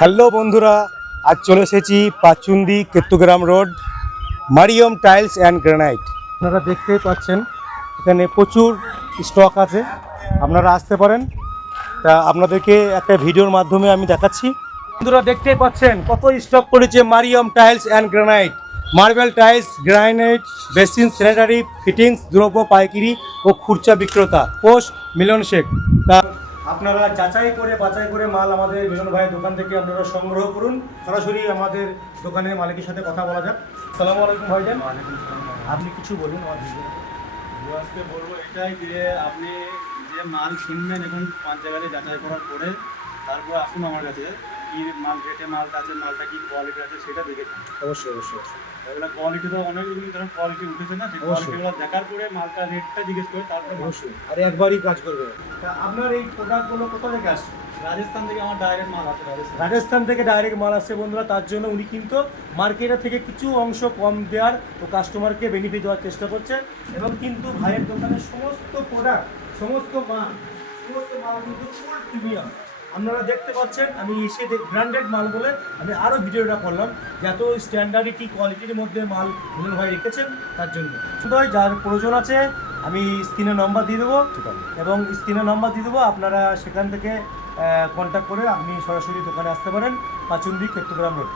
Hello বন্ধুরা, আজ চলে এসেছি Pachundi Ketugram road Mariam tiles and granite. আপনারা দেখতেই পাচ্ছেন এখানে প্রচুর স্টক আছে, আপনারা আসতে পারেন। তা আপনাদেরকে একটা ভিডিওর মাধ্যমে আমি দেখাচ্ছি। বন্ধুরা দেখতেই পাচ্ছেন কত স্টক করেছে Maryam tiles and granite. Marble tiles, granite, basin, sanitary fittings, দ্রব্য পাইকারি ও খুচরা বিক্রেতা, পোস্ট মিলন শেখ। তা আপনারা যাচাই করে বাছাই করে মাল আমাদের মিলন ভাইয়ের দোকান থেকে আপনারা সংগ্রহ করুন। সরাসরি আমাদের দোকানের মালিকের সাথে কথা বলা যাক। আসসালামু আলাইকুম ভাইজান। আপনি কিছু বলুন আমার আজকে বলবো এটাই যে আপনি যে মাল কিনবেন এখন 5 জায়গায় যাচাই করার পরে তারপর আসুন আমার কাছে কি মাল রেটে মালটা আছে, মালটা কি কোয়ালিটি আছে সেটা দেখে যান। অবশ্যই অবশ্যই এগুলো কোয়ালিটি তো অনেক ধরনের কোয়ালিটি উঠেছে না, সেই কোয়ালিটিগুলো দেখার পরে মালটা রেটটা জিজ্ঞেস করে তারপরে অবশ্যই আর একবারই কাজ করবে। তা আপনার এই প্রোডাক্টগুলো কোথা থেকে আসছে? রাজস্থান থেকে আমার ডাইরেক্ট মাল আছে। রাজস্থান থেকে ডাইরেক্ট মাল আসছে বন্ধুরা, তার জন্য উনি কিন্তু মার্কেটের থেকে কিছু অংশ কম দেওয়ার ও কাস্টমারকে বেনিফিট দেওয়ার চেষ্টা করছে। এবং কিন্তু ভাইয়ের দোকানের সমস্ত প্রোডাক্ট, সমস্ত মাল কিন্তু ফুল প্রিমিয়াম। আপনারা দেখতে পাচ্ছেন আমি এসে ব্র্যান্ডেড মাল বলে আমি আরও ভিডিওটা করলাম যে এত স্ট্যান্ডার্ডিটি কোয়ালিটির মধ্যে মাল মিলন ভাই রেখেছেন, তার জন্য যার প্রয়োজন আছে আমি স্ক্রিনে নম্বর দিয়ে দেবো এবং স্ক্রিনে নম্বর দিয়ে দেবো, আপনারা সেখান থেকে কন্ট্যাক্ট করে আপনি সরাসরি দোকানে আসতে পারেন, পাচুন্দি কেতুগ্রাম রোড।